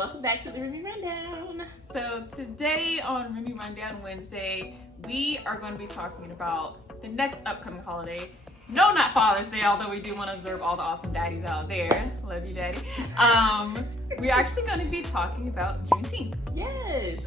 Welcome back to the Roomie Rundown. So today on Roomie Rundown Wednesday, we are going to be talking about the next upcoming holiday. No, not Father's Day, although we do want to observe all the awesome daddies out there. Love you, daddy. We're actually going to be talking about Juneteenth. Yes.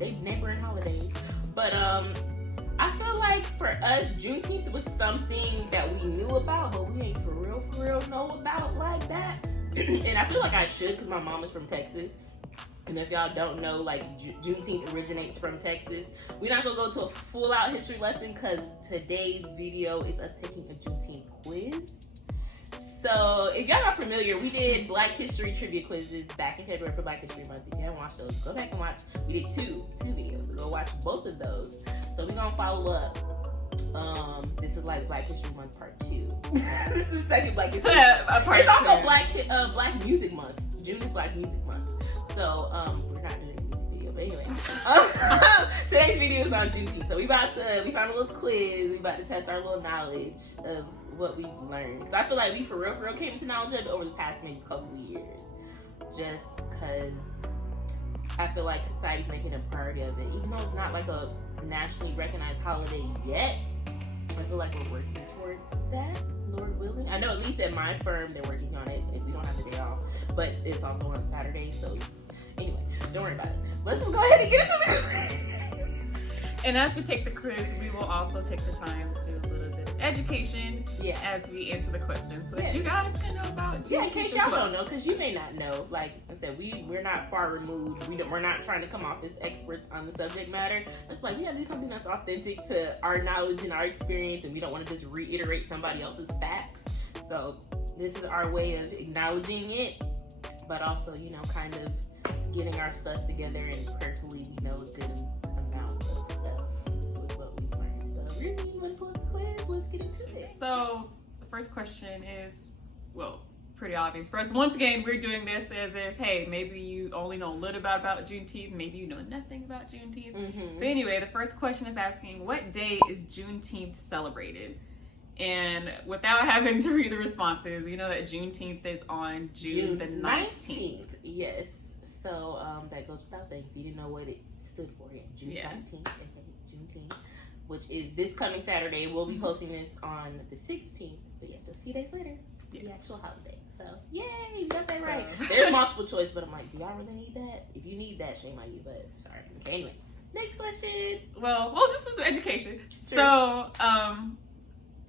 They neighboring holidays. But I feel like for us, Juneteenth was something that we knew about, but we ain't for real know about like that. And I feel like I should, because my mom is from Texas. And if y'all don't know, like, Juneteenth originates from Texas. We're not going to go to a full-out history lesson, because today's video is us taking a Juneteenth quiz. So, if y'all are familiar, we did Black History trivia quizzes back in February for Black History Month. If you haven't watched those, go back and watch. We did two videos, so go watch both of those. So, we're going to follow up. This is like Black History Month Part 2. This is the second Black History Month. It's also Black Music Month. June is Black Music Month. So, we're not doing a music video, but anyway. Today's video is on Juneteenth. So we found a little quiz. We about to test our little knowledge of what we've learned. Because I feel like we for real came to knowledge of it over the past maybe couple of years. Just because I feel like society's making a priority of it. Even though it's not like a nationally recognized holiday yet, I feel like we're working towards that, Lord willing. I know at least at my firm, they're working on it if we don't have the day off. But it's also on a Saturday, so anyway, don't worry about it. Let's just go ahead and get into the quiz. And as we take the quiz, we will also take the time to do a little bit of education as we answer the questions, so that you guys can know about Juneteenth. Yeah, in case y'all don't know, because you may not know. Like I said, we're not far removed. We're not trying to come off as experts on the subject matter. It's like we gotta do something that's authentic to our knowledge and our experience, and we don't want to just reiterate somebody else's facts. So this is our way of acknowledging it, but also, kind of getting our stuff together, and prayerfully we know a good amount of stuff with what we've learned. So, Ruby, you want to pull up the quiz? Let's get into it. So, the first question is, pretty obvious. First, once again, we're doing this as if, hey, maybe you only know a little bit about Juneteenth, maybe you know nothing about Juneteenth. Mm-hmm. But anyway, the first question is asking, what day is Juneteenth celebrated? And without having to read the responses, we know that Juneteenth is on June the 19th. Yes. So that goes without saying. If you didn't know what it stood for, June 19th, Juneteenth, which is this coming Saturday. We'll be posting this on the 16th, but just a few days later, the actual holiday. So, yay, you got that right. There's multiple choice, but I'm like, do y'all really need that? If you need that, shame on you, but sorry. Okay, anyway, next question. Well, just as education. Sure.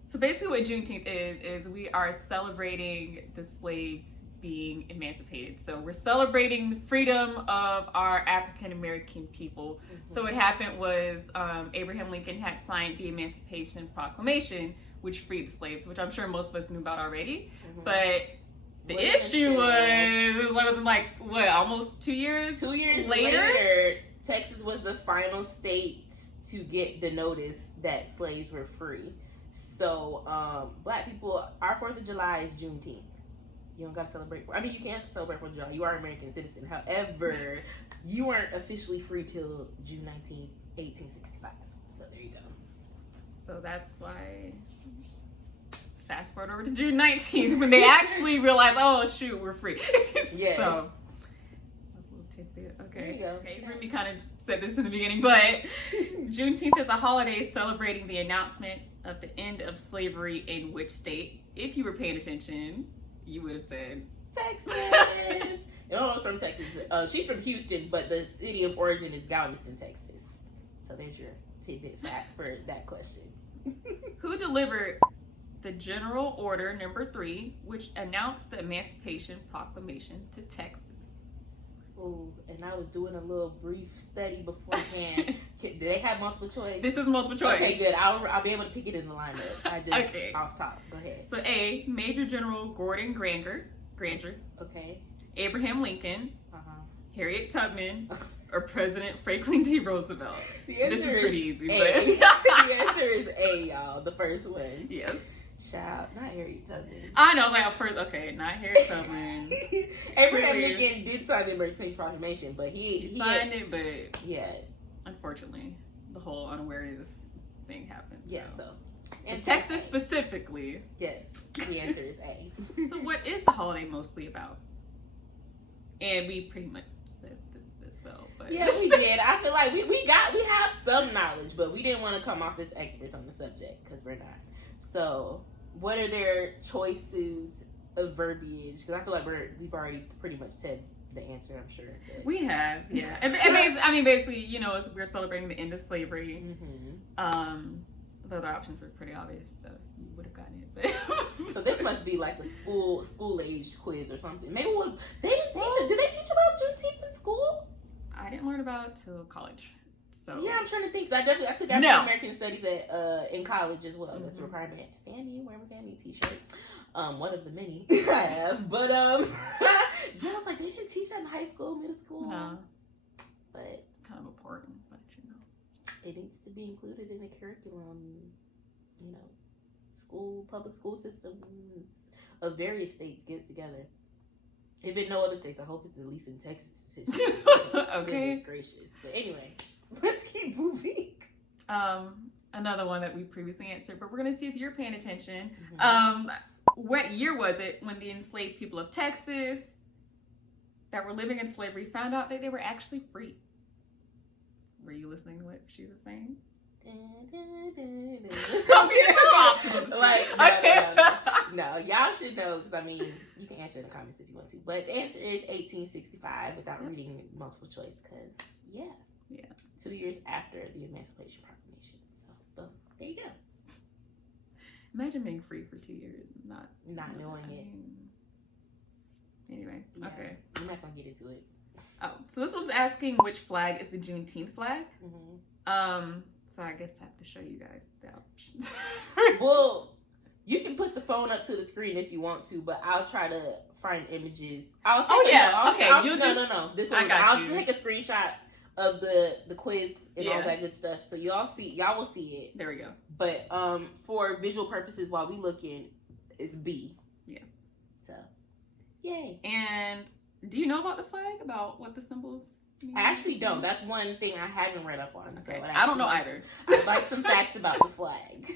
So basically what Juneteenth is we are celebrating the slaves being emancipated. So we're celebrating the freedom of our African American people. Mm-hmm. So what happened was Abraham Lincoln had signed the Emancipation Proclamation, which freed the slaves, which I'm sure most of us knew about already. Mm-hmm. But the issue was almost 2 years? 2 years later, Texas was the final state to get the notice that slaves were free. So, Black people, our 4th of July is Juneteenth. You don't gotta celebrate. I mean, you can celebrate 4th of July. You are an American citizen. However, you weren't officially free till June 19th, 1865. So there you go. So that's why. Fast forward over to June 19th when they actually realized, oh shoot, we're free. Yes. So that's a little tidbit. Okay. There you go. Okay. Ruby kind of said this in the beginning, but Juneteenth is a holiday celebrating the announcement of the end of slavery in which state? If you were paying attention, you would have said Texas. Your mom's from Texas. She's from Houston, but the city of origin is Galveston, Texas. So there's your tidbit fact for that question. Who delivered the General Order Number 3, which announced the Emancipation Proclamation to Texas? Ooh, and I was doing a little brief study beforehand. Did they have multiple choice? This is multiple choice. Okay, good. I'll be able to pick it in the lineup. Okay. Off top. Go ahead. So A, Major General Gordon Granger. Okay. Abraham Lincoln. Harriet Tubman. Or President Franklin D. Roosevelt. This is pretty easy. But the answer is A, y'all. The first one. Yes. Child, not Harriet Tubman. I know, first, okay, not Harriet Tubman. Abraham Lincoln did sign the Emancipation Proclamation, but he signed it, but unfortunately, the whole unawareness thing happened. Yeah, so. In Texas specifically. Yes, the answer is A. So what is the holiday mostly about? And we pretty much said this as well. But yeah, we did. I feel like we have some knowledge, but we didn't want to come off as experts on the subject because we're not. So, what are their choices of verbiage? Because I feel like we've already pretty much said the answer, I'm sure. But. We have, yeah. And basically, you know, we're celebrating the end of slavery. Mm-hmm. The other options were pretty obvious, so you would have gotten it. But so this must be like a school-aged quiz or something. Maybe they didn't teach it. Did they teach about Juneteenth in school? I didn't learn about it till college. So yeah, I'm trying to think. I took African American Studies in college as well. Mm-hmm. That's a requirement. Family, wear my family T-shirt. One of the many I have, but yeah, I was like, they didn't teach that in high school, middle school. No, but it's kind of important. But you know, it needs to be included in the curriculum. You know, public school systems of various states get together. If in no other states, I hope it's at least in Texas. Okay. Goodness gracious. But anyway, let's keep moving. Another one that we previously answered, but we're gonna see if you're paying attention. Mm-hmm. What year was it when the enslaved people of Texas that were living in slavery found out that they were actually free? Were you listening to what she was saying? No, y'all should know because I mean, you can answer in the comments if you want to. But the answer is 1865 without reading multiple choice because, yeah, 2 years after the Emancipation Proclamation. So, boom, there you go. Imagine being free for 2 years and not knowing it. Anyway, okay. I'm not gonna get into it. Oh, so this one's asking which flag is the Juneteenth flag. Mm-hmm. So I guess I have to show you guys the options. Well, you can put the phone up to the screen if you want to, but I'll try to find images. No. This one, I'll take a screenshot of the quiz and all that good stuff, so y'all will see it. There we go. But for visual purposes, while we looking, it's B. Yeah. So, yay. And do you know about the flag? About what the symbols mean? I actually don't. That's one thing I haven't read up on. Okay. So I don't know either. I'd like some facts about the flag.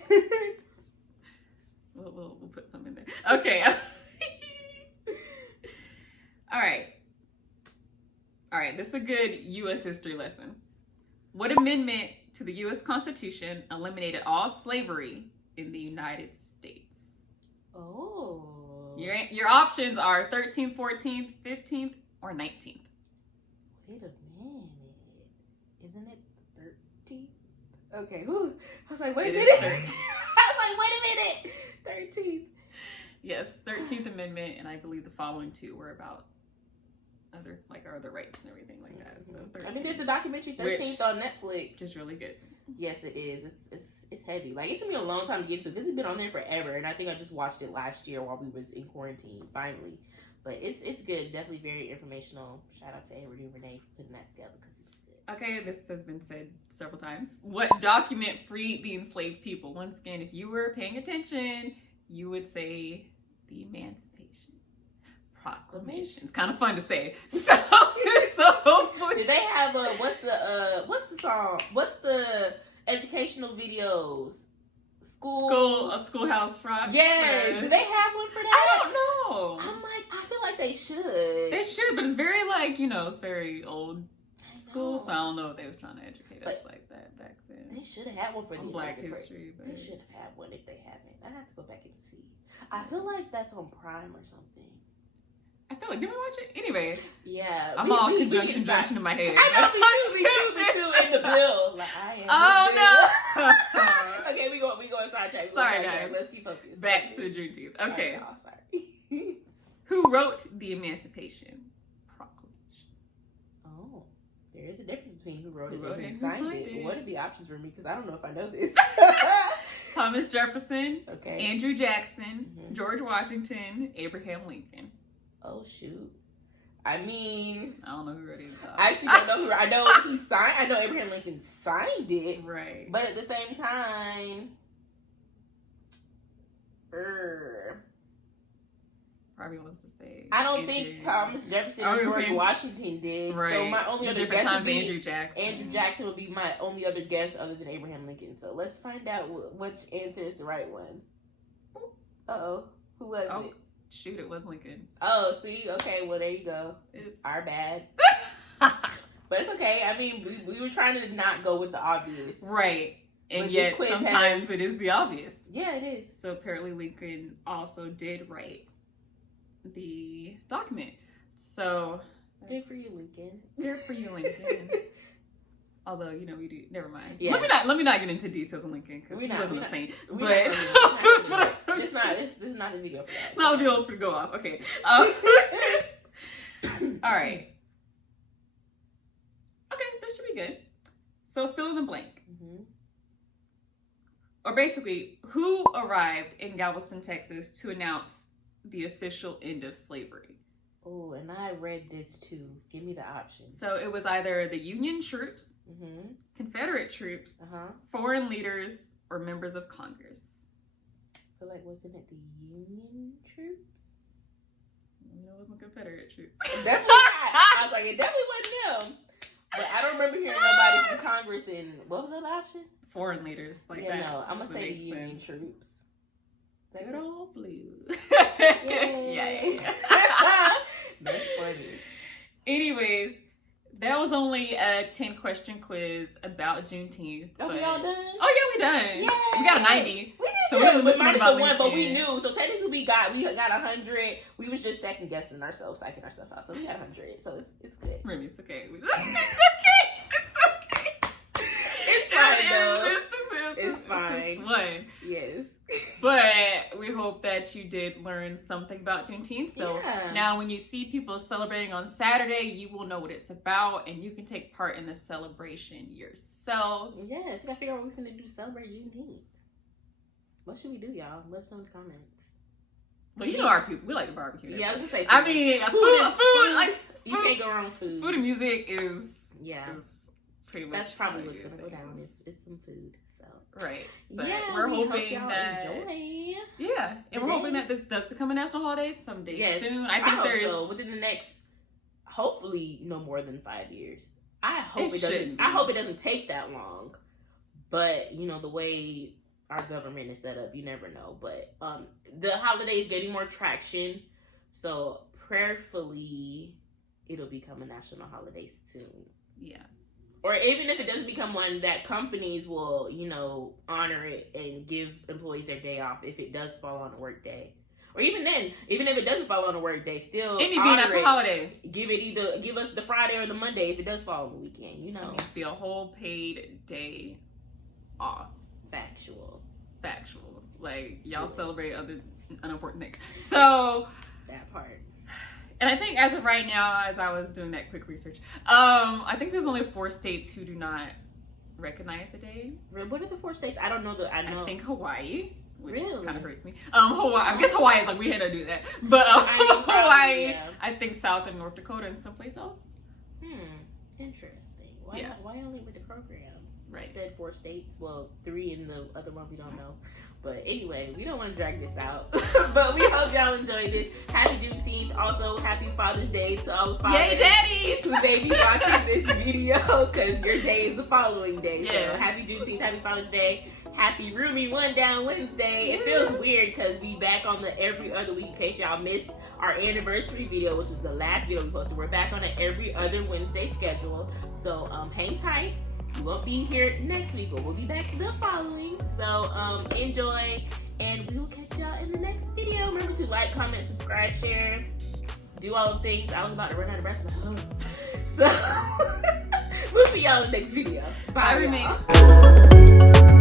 We'll put some in there. Okay. All right. This is a good U.S. history lesson. What amendment to the U.S. Constitution eliminated all slavery in the United States? Oh. Your options are 13th, 14th, 15th, or 19th. Wait a minute. Isn't it 13th? Okay. Whew. I was like, wait a minute. I was like, wait a minute. 13th. Yes, 13th Amendment, and I believe the following two were about our other rights and everything like that. So 13th, I think there's a documentary 13th on Netflix. It's really good. Yes, it is. It's heavy. Like, it took me a long time to get to because it's been on there forever, and I think I just watched it last year while we was in quarantine. Finally, but it's good. Definitely very informational. Shout out to Ebony and Renee for putting that together because it's good. Okay, this has been said several times. What document freed the enslaved people? Once again, if you were paying attention, you would say the Emancipation Proclamation. It's kind of fun to say. So did they have what's the song? What's the educational videos? Schoolhouse Rock. Yes. Do they have one for that? I don't know. I'm like, I feel like they should. They should, but it's very it's very old school, so I don't know if they was trying to educate us like that back then. They should have had one for the Black history. But they should have had one if they haven't. I have to go back and see. I feel like that's on Prime or something. I feel like, did we watch it? Anyway. Yeah. I'm all conjunction in my head. I know, me too, in the bill. Like, I am no. Okay, we go sidetrack. Sorry, guys. Let's keep focused. Back to Juneteenth. Okay. Sorry. Who wrote the Emancipation Proclamation? Oh, there is a difference between who wrote it and who signed it. What are the options for me? Because I don't know if I know this. Thomas Jefferson, okay. Andrew Jackson, George Washington, Abraham Lincoln. Oh shoot! I mean, I don't know who wrote it. I actually don't know who. I know he signed. I know Abraham Lincoln signed it. Right. But at the same time, probably wants to say. I don't think Thomas Jefferson and George Washington did. Right. So my only other guess would be Andrew Jackson. Andrew Jackson would be my only other guess other than Abraham Lincoln. So let's find out which answer is the right one. Uh-oh. Who was it? Shoot, it was Lincoln. Oh, see? Okay, well, there you go. It's our bad. But it's okay. I mean, we were trying to not go with the obvious. Right. And But yet, this quiz sometimes it is the obvious. Yeah, it is. So apparently Lincoln also did write the document. So Good for you, Lincoln. Good for you, Lincoln. Although, you know, we do. Never mind. Yeah. Let me not get into details on Lincoln because he wasn't a saint. But this is not the video for that. It's not a video for to go off. Okay. All right. Okay, this should be good. So fill in the blank. Mm-hmm. Or basically, who arrived in Galveston, Texas to announce the official end of slavery? Oh, and I read this too. Give me the options. So it was either the Union troops, Mm-hmm. Confederate troops, Uh-huh. foreign leaders, or members of Congress. I feel like, wasn't it the Union troops? No, it wasn't Confederate troops. Definitely not. I was like, it definitely wasn't them. But I don't remember hearing nobody from Congress in, what was the other option? Foreign leaders, like yeah, that. no, I'm going to doesn't say the make Union sense. troops. Good old blue. Yay. Yay. That's funny. Anyways, that was only a 10-question quiz about Juneteenth. Oh, we all done? Oh, yeah, we done. Yay. We got a 90. We did So good. we But learned minus about the one, but we Lincoln. knew. So technically we got 100. We was just second guessing ourselves, psyching ourselves out. So we got 100. So it's good. Remy, it's okay. It's It's fine, though. It's It's fine. fun. Yes. But we hope that you did learn something about Juneteenth. So Yeah. now when you see people celebrating on Saturday, you will know what it's about and you can take part in the celebration yourself. Yes, we gotta figure out what we're gonna do to celebrate Juneteenth. What should we do, y'all? Let us know in the comments. But you know our people, we like to barbecue. Yeah, I was gonna say. I mean, food, like you can't go wrong with food. food and music is pretty much That's probably how what's you gonna do go down. things. It's some food. So Right. But yeah, we're we hoping hope y'all that enjoy. Yeah, and we're hoping that this does become a national holiday someday soon. I think hope there's so. Within the next, hopefully, no more than 5 years. I hope It it doesn't. shouldn't I be. hope it doesn't take that long. But you know the way our government is set up, you never know. But the holiday is getting more traction, so prayerfully, it'll become a national holiday soon. yeah. Or even if it doesn't become one, that companies will, you know, honor it and give employees their day off if it does fall on a work day. Or even then, even if it doesn't fall on a work day, still Any honor national it. holiday. Give us the Friday or the Monday if it does fall on the weekend, you It know. needs to be a whole paid day off. Factual. Factual. Like, y'all celebrate other unimportant things. So, That part. and I think as of right now, as I was doing that quick research, I think there's only 4 states who do not recognize the day. What are the 4 states? I don't know. I know. I think Hawaii, which Really? kind of hurts me. Hawaii. I guess Hawaii is like, we had to do that. But I mean, probably, Hawaii, yeah. I think South and North Dakota and someplace else. Interesting. Yeah. Why only with the program? Right. Said 4 states. Well, 3 in the other one we don't know. But anyway, we don't want to drag this out. But we hope y'all enjoyed this. Happy Juneteenth. Also, happy Father's Day to all the fathers Yay, daddies! who may be watching this video because your day is the following day. So Yes. happy Juneteenth, happy Father's Day, happy Roomie One Down Wednesday. It feels weird because we back on the every other week in case y'all missed our anniversary video, which was the last video we posted. We're back on an every other Wednesday schedule. So hang tight. We won't be here next week, but we'll be back the following. So enjoy, and we will catch y'all in the next video. Remember to like, comment, subscribe, share, do all the things. I was about to run out of breath. So we'll see y'all in the next video. Bye, Bye, Roomie. y'all.